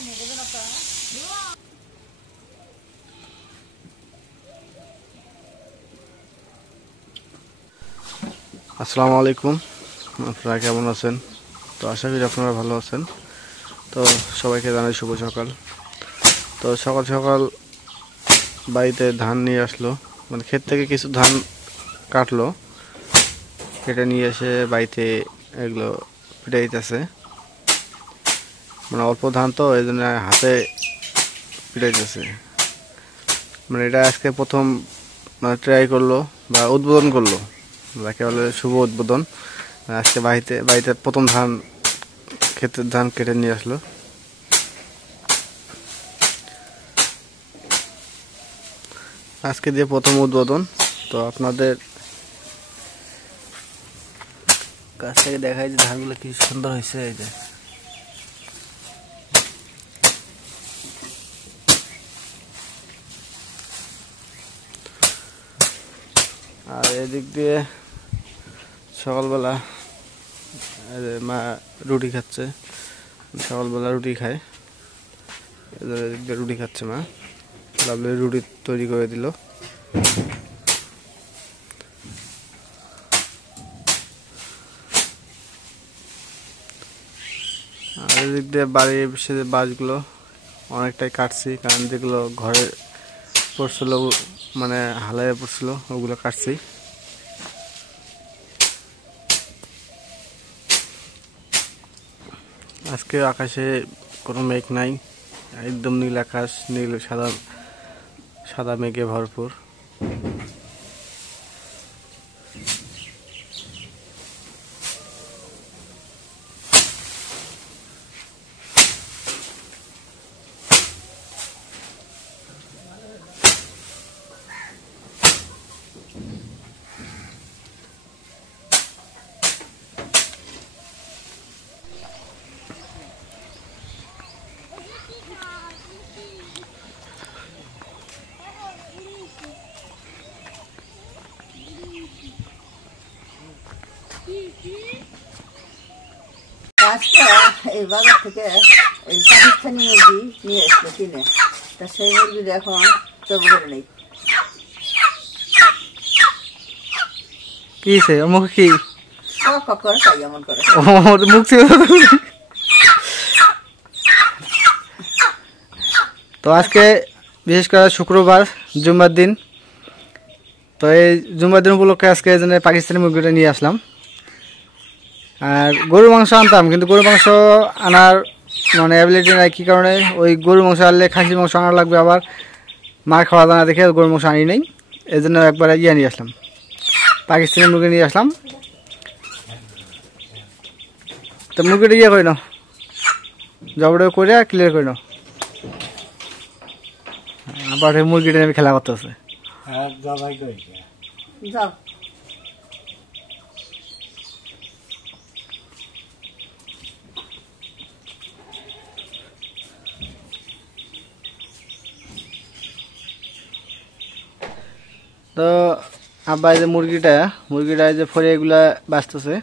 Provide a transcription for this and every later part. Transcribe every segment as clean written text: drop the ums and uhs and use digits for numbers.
আসসালামু আলাইকুম, আপনারা কেমন আছেন? তো আশা করি আপনারা ভালো আছেন। তো সবাইকে জানাই শুভ সকাল। তো সকাল সকাল বাড়িতে ধান নিয়ে আসলো, মানে ক্ষেত থেকে কিছু ধান কাটলো, কেটে নিয়ে এসে বাড়িতে এগুলো পিটাইতেছে। মানে অল্প ধান তো এই জন্য হাতে পিটাইতেছে। মানে এটা আজকে প্রথম মানে ট্রাই করলো বা উদ্বোধন করলো, যাকে বলে শুভ উদ্বোধন। আজকে বাড়িতে প্রথম ধান, ক্ষেতের ধান কেটে নিয়ে আসলো। আজকে দিয়ে প্রথম উদ্বোধন। তো আপনাদের কাছ থেকে দেখাই যে ধানগুলো কি সুন্দর হয়েছে। এই যে আর এদিক দিয়ে সকালবেলা মা রুটি খাচ্ছে, সকালবেলা রুটি খায়, এদিক দিয়ে রুটি খাচ্ছে মা। লাভলি রুটি তৈরি করে দিল। আর এদিক দিয়ে বাড়ির বাঁশগুলো অনেকটাই কাটছি, কারণ যেগুলো ঘরে পড়ছিল মানে হালায় পড়ছিল ওগুলো কাটছি। আজকে আকাশে কোনো মেঘ নাই, একদম নীল আকাশ, নীল সাদা সাদা মেঘে ভরপুর। এই বাজার থেকে এই পাকিস্তানি মুরগি নিয়ে এসলো কিনে, তা সেই মুরগি এখন তবু করে নেই। কি মুখ কি করে তাই এমন করে মুখ। তো আজকে বিশেষ করে শুক্রবার, জুম্মার দিন। তো এই জুম্মার দিন উপলক্ষে আজকে এই জন্য পাকিস্তানি মুরগিটা নিয়ে আসলাম। আর গরুর মাংস আনতাম, কিন্তু গরুর মাংস আনার মানে অ্যাবিলিটি নাই। কী কারণে? ওই গরুর মাংস আনলে খাসির মাংস আনা লাগবে, আবার মার খাওয়া দাওয়া দেখে গরুর মাংস আনি নেই। এই জন্য একবার নিয়ে আসলাম, পাকিস্তানি মুরগি নিয়ে আসলাম। তো মুরগিটা করে নাও, জবটা করে ক্লিয়ার করে নাও। আবার মুরগিটা নেমে খেলা করতেছে। যাও তো আব্বা এই যে মুরগিটা যে ফরে এগুলা বাঁচতেছে।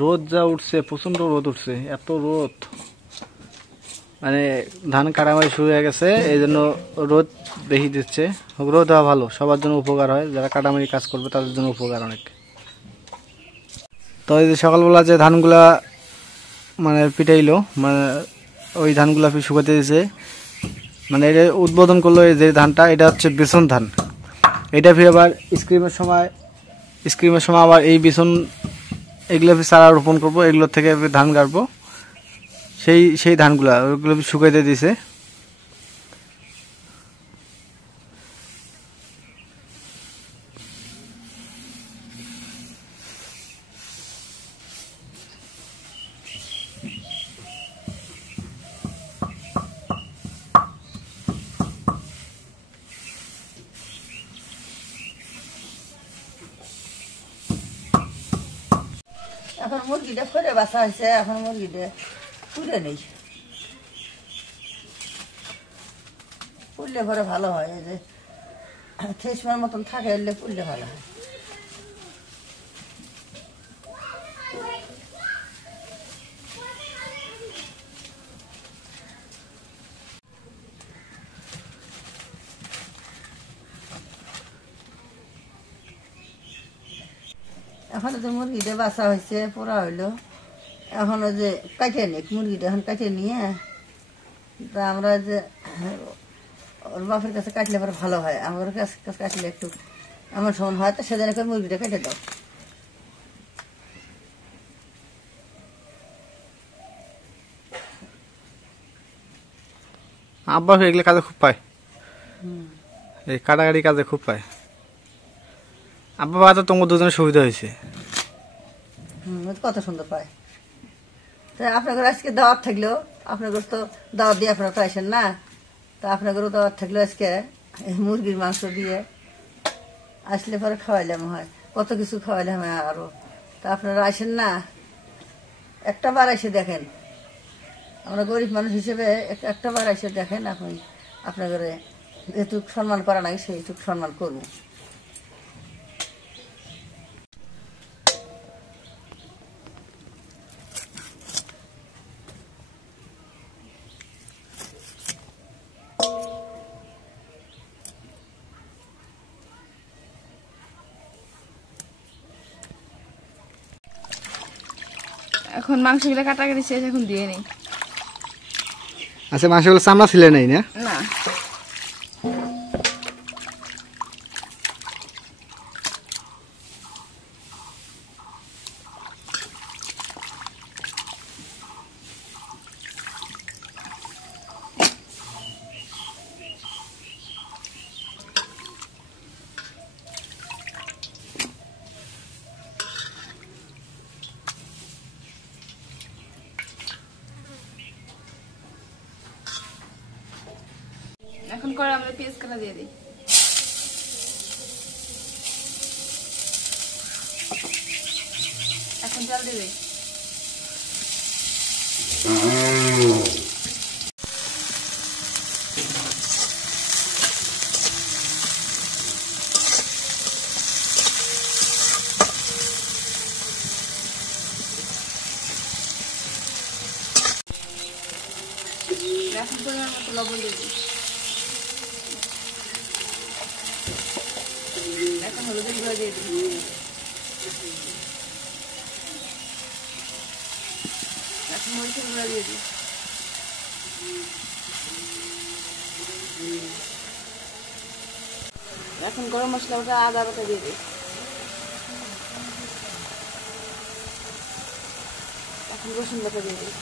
রোদ যা উঠছে, প্রচন্ড রোদ উঠছে, এত রোদ, মানে ধান কাটামারি শুরু হয়ে গেছে, এই জন্য রোদ বেশি দিচ্ছে। রোদ হওয়া ভালো, সবার জন্য উপকার হয়, যারা কাটামারি কাজ করবে তাদের জন্য উপকার অনেক। তো এই যে সকালবেলা যে ধানগুলা মানে পিটাইলো, মানে ওই ধানগুলা শুকাতে দিয়েছে, মানে এটা উদ্বোধন করলো। এই যে ধানটা, এটা হচ্ছে বেসন ধান। এটা ফিরে আবার স্ক্রিমের সময় আবার এই বেসন এগুলো চারা রোপণ করবো, এগুলোর থেকে ধান কাটবো। সেই ধানগুলা ওইগুলো শুকাইতে দিছে। এখন মুরগিটা ফেরে বাসা হয়েছে, এখন মুরগিটা পুড়ে নেই, পুড়লে পরে ভালো হয়। এই যে ঠেসমার মতন থাকে, এলে পুড়লে ভালো হয়। এখন যে মুরগিটা বাছা হয়েছে, পোড়া হইলো, এখন ওই যে কাটিয়ে নিক মুরগিটা, এখন কাটিয়ে নিয়ে তা আমরা যে ওর বাপের কাছে কাটলে পরে ভালো হয়, আমার কাছে কাটলে একটু এমন সমান হয়, তো সেদিন করে মুরগিটা কেটে দাও। আব্বা এগুলো কাজে খুব পায়, এই কাটাকাটি কাজে খুব পায়। আব্বা বাবা তো তোমার দুজনের সুবিধা হয়েছে। কত সুন্দর পায়। তাই আপনাদের আজকে দাওয়াত থাকলেও, আপনাদের তো দাওয়াত দিয়ে আপনারা তো আসেন না, তা আপনাদেরও দাওয়াত থাকলেও আজকে মুরগির মাংস দিয়ে আসলে পরে খাওয়াইলাম হয়, কত কিছু খাওয়াইলাম আরো। তা আপনারা আসেন না, একটা বার এসে দেখেন, আমরা গরিব মানুষ হিসেবে একটা বার এসে দেখেন, আপনি আপনাদের যেটুক সম্মান করা নাই সেইটুক সম্মান করবো। এখন মাংসগুলো কাটাকাটি শেষ, এখন দিয়ে নেই। আচ্ছা, মাংসগুলো চামড়া ছিলে নেই না? না, এখন করে আমরা পেঁয়াজ কাটা দিয়ে দিই। এখন জল দিয়ে দিই। এখন পরিমাণ মতো লবণ দিয়ে দিই। এখন হলুদের গুঁড়া দিয়ে দিই। এখন মরিচের গুঁড়া দিয়ে দিই। এখন গরম মশলা ওটা, আদা বাটা দিয়ে দিই। এখন রসুন বাটা দিয়ে দিই।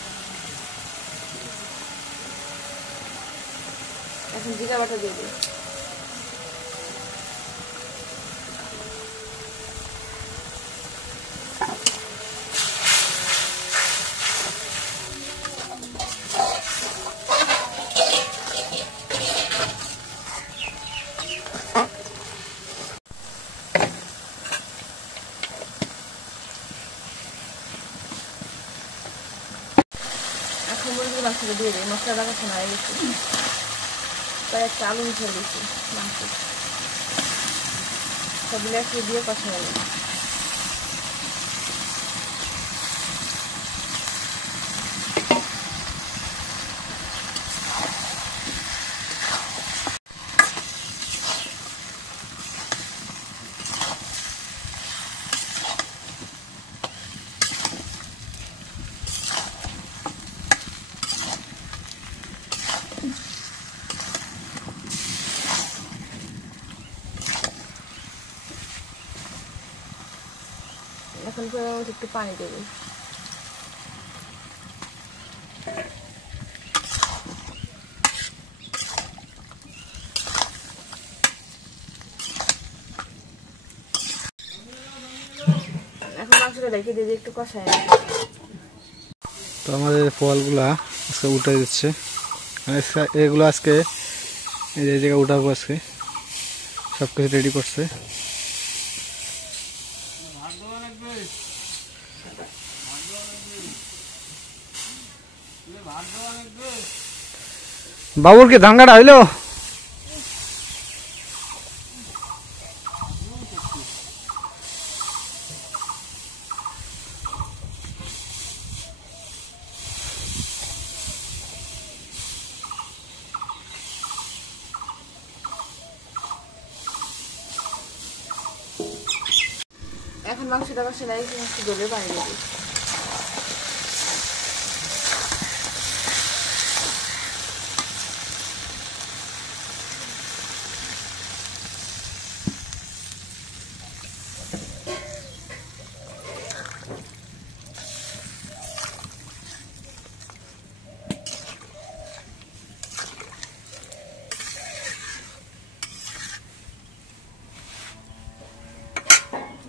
এখন জিরা বাটা দিয়ে দিই। এখন মুরগির মাংসটা দিয়ে দিই। মশলা রাখা শোনা হয়ে গেছে, প্রায় একটা আলু মিশিয়ে দিচ্ছি মাংস, সবগুলো একটু দিয়ে কষা হয়ে গেছে। এখন একটু পানি দেবো। এখন মাংসটা রেখে দিয়ে একটু কষায়। তো আমাদের ফলগুলা আজকে উঠে দিচ্ছে, এগুলো আজকে এই জায়গায় উঠাবো, আজকে সব কিছু রেডি করছে। বাবুর কি ধান কাটা হইলো? এখন মাংসটা কষে লাগে একটু গলে পানি দেবে।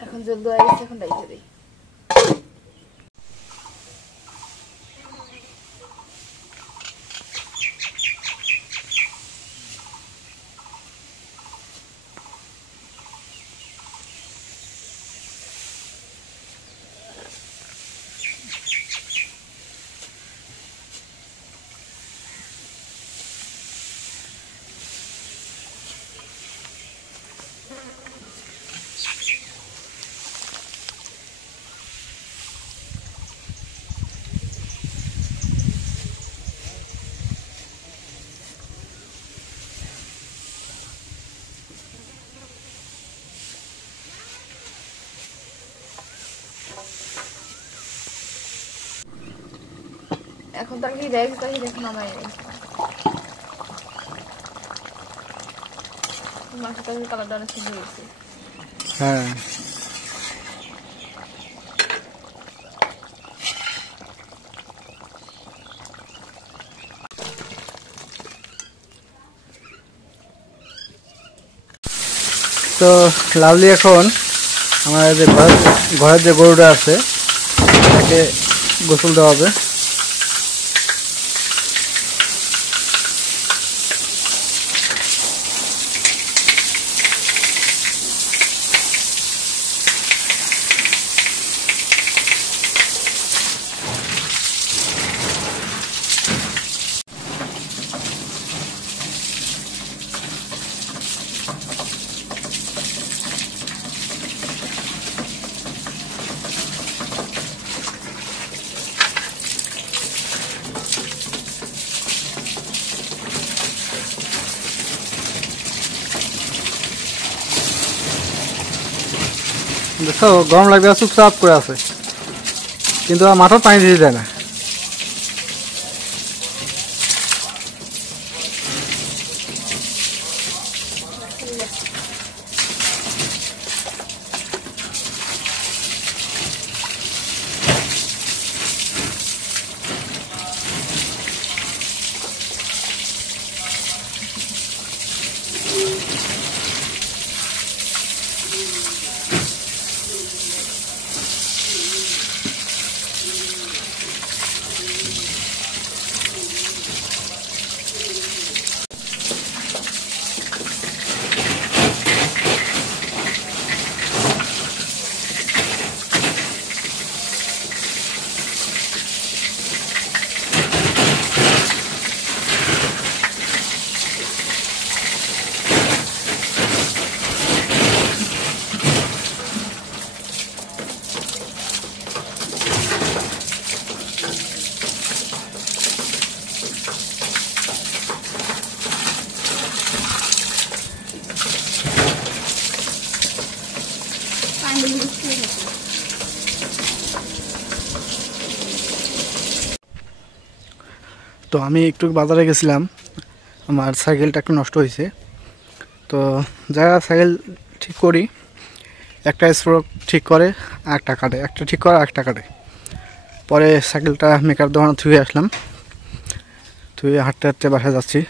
এখন জল দেওয়া গেছে, এখন ডাইতে দিই। এখন তরকারি দেখি দেখুন আমার মাংস তরকারি কালারটা অনেক সুন্দর হয়েছে। হ্যাঁ তো লাভলি এখন আমার যে ঘরের যে গরুটা আছে তাকে গোসল দেওয়া হবে। দেখো গরম লাগবে, চুপচাপ করে আছে, কিন্তু মাথার পানি দিতে যায় না। তো আমি একটু বাজারে গেছিলাম, আমার সাইকেলটা একটু নষ্ট হয়েছে। তো যারা সাইকেল ঠিক করি, একটা স্পোক ঠিক করে একটা কাটে, একটা ঠিক করে একটা কাটে। পরে সাইকেলটা মেকার দোকানে ধুয়ে আসলাম, ধুয়ে হাঁটতে হাঁটতে বাসায় যাচ্ছি।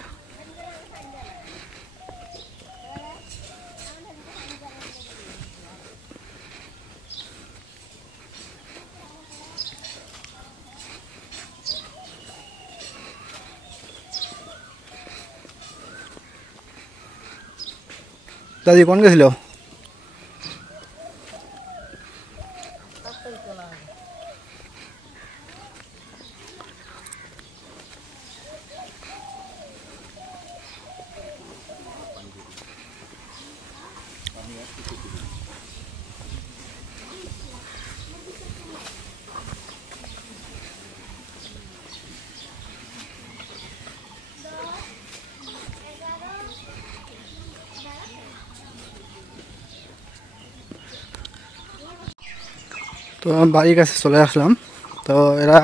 দাদি কোন গেছিল? তো বাড়ির কাছে চলে আসলাম। তো এরা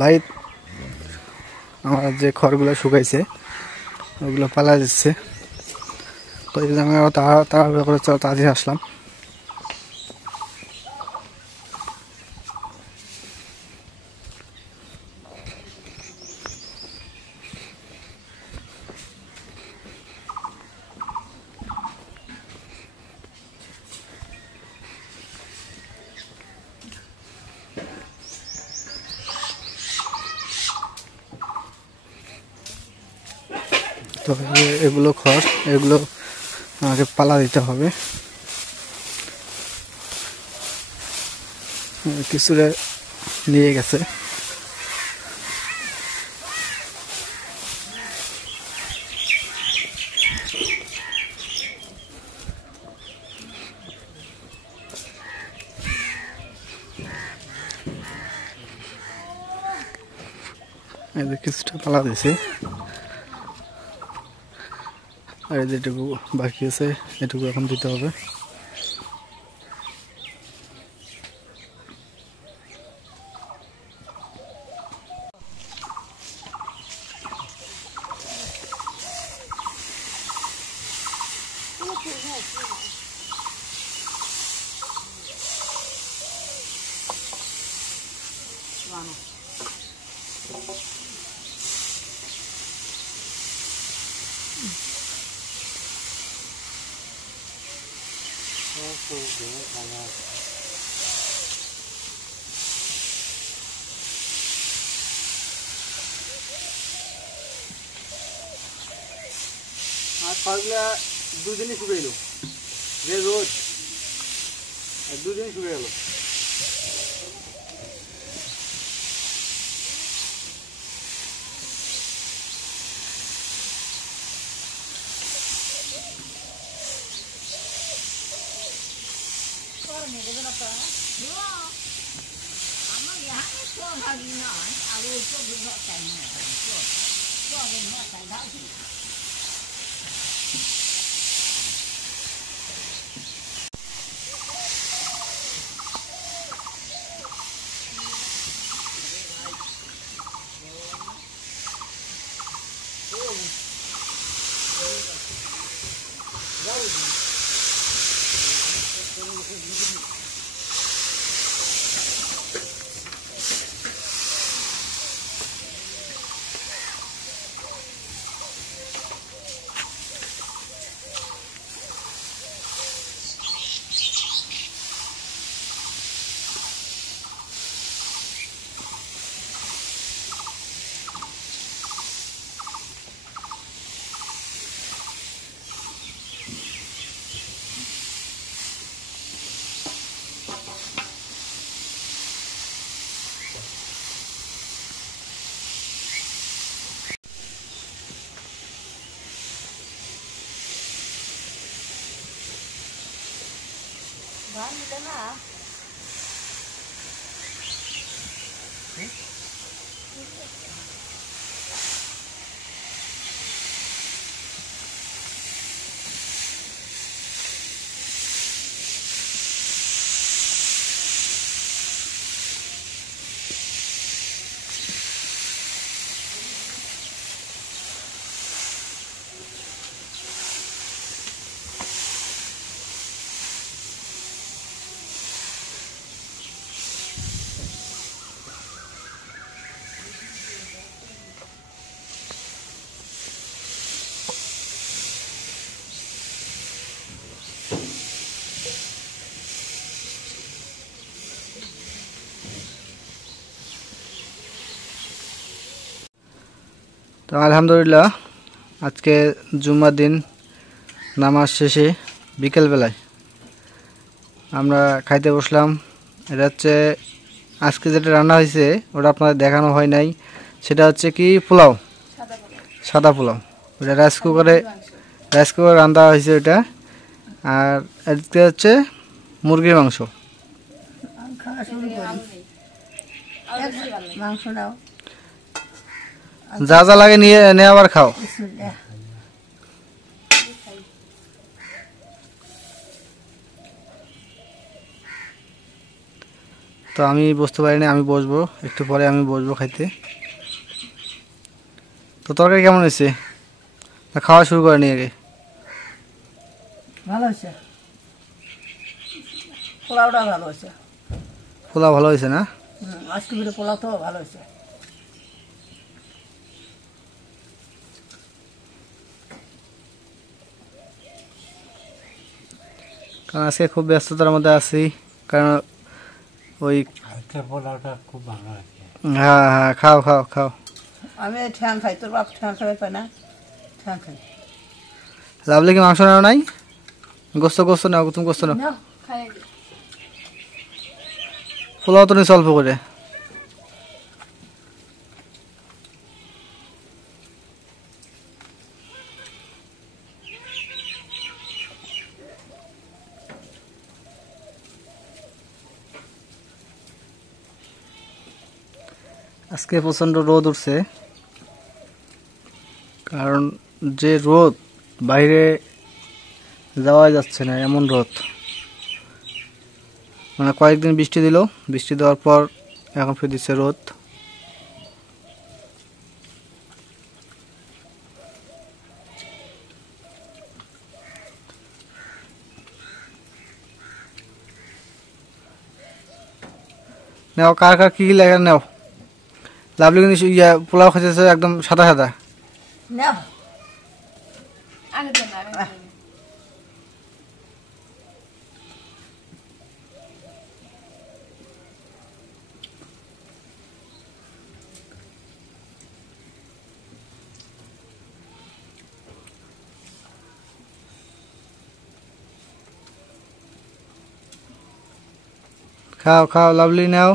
ভাই আমার যে খড়গুলো শুকাইছে ওগুলো পালা দিচ্ছে। তো এই জন্য তাড়াহুড়ো করে তাড়াতাড়ি আসলাম। তো এগুলো খড়, এগুলো আমাকে পালা দিতে হবে। কিছুটা নিয়ে গেছে। এদের কিছুটা পালা দিছে, আর যেটুকু বাকি আছে এটুকু এখন দিতে হবে। আর খড়গুলা দুদিনই শুকিয়ে গেল, যে রোদ দুদিনই শুকিয়ে গেল। ধান দিলে না তো আলহামদুলিল্লাহ আজকে জুম্মার দিন নামাজ শেষে বিকেলবেলায় আমরা খাইতে বসলাম। এটা হচ্ছে আজকে যেটা রান্না হয়েছে ওটা আপনাদের দেখানো হয় নাই, সেটা হচ্ছে কি পোলাও, সাদা পোলাও। ওটা রাইস কুকারে রান্না হয়েছে ওটা। আর এদিকে হচ্ছে মুরগির মাংস। খাওয়া শুরু করি, মাংস নাও, যা যা লাগে নিয়ে আবার খাও। বিসমিল্লাহ। তো আমি বসতে পারিনি, আমি বসবো একটু পরে, আমি বসবো খাইতে। তো তরকারি কেমন হয়েছে? খাওয়া শুরু করেনি আগে? ভালো হয়েছে, পোলাওটা ভালো হয়েছে। পোলাও ভালো হয়েছে না? আজকে বেরো পোলাও তো ভালো হয়েছে। কারণ আজকে খুব ব্যস্ততার মধ্যে আছি, কারণ ওই পোলাওটা খুব ভালো আছে। হ্যাঁ হ্যাঁ, খাও খাও খাও। আমি ঠ্যাং খাই, তোর বাপ ঠ্যাং খাবে পায় না, ঠ্যাং খাই। লাভলি কি মাংস নেও নাই? গোস্ত গোস্ত নাও, তুমি গোস্ত নাও। নাও, খাই। পোলাও তো নিস অল্প করে। আজকে প্রচন্ড রোদ উঠছে, কারণ যে রোদ, বাইরে যাওয়া যাচ্ছে না, এমন রোদ। মানে কয়েকদিন বৃষ্টি দিল, বৃষ্টি দেওয়ার পর এখন ফিরে দিচ্ছে রোদ। নাও, কার কার কি লেখা নাও। লাভলি কিন্তু পোলাও খেতেছে একদম সাদা সাদা। না আগে তো না, আগে তো না। খাও খাও, লাভলি নাও।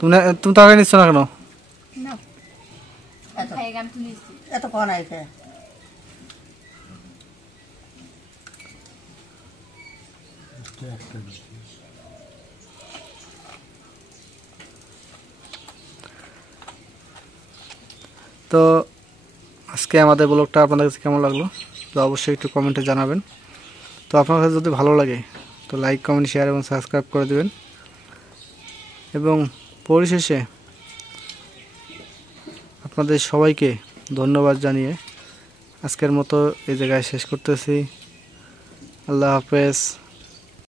তুমি তরকারি নিচ্ছ না কেন? নাও, এত খাই গান তুলিছি। এত কন আইছে। তো আজকে আমাদের ব্লগটা আপনাদের কাছে কেমন লাগলো তো অবশ্যই একটু কমেন্টে জানাবেন। তো আপনার কাছে যদি ভালো লাগে তো লাইক, কমেন্ট, শেয়ার এবং সাবস্ক্রাইব করে দেবেন। এবং পরিশেষে আপনাদের সবাইকে ধন্যবাদ জানিয়ে আজকের মতো এই জায়গায় শেষ করতেছি। আল্লাহ হাফেজ।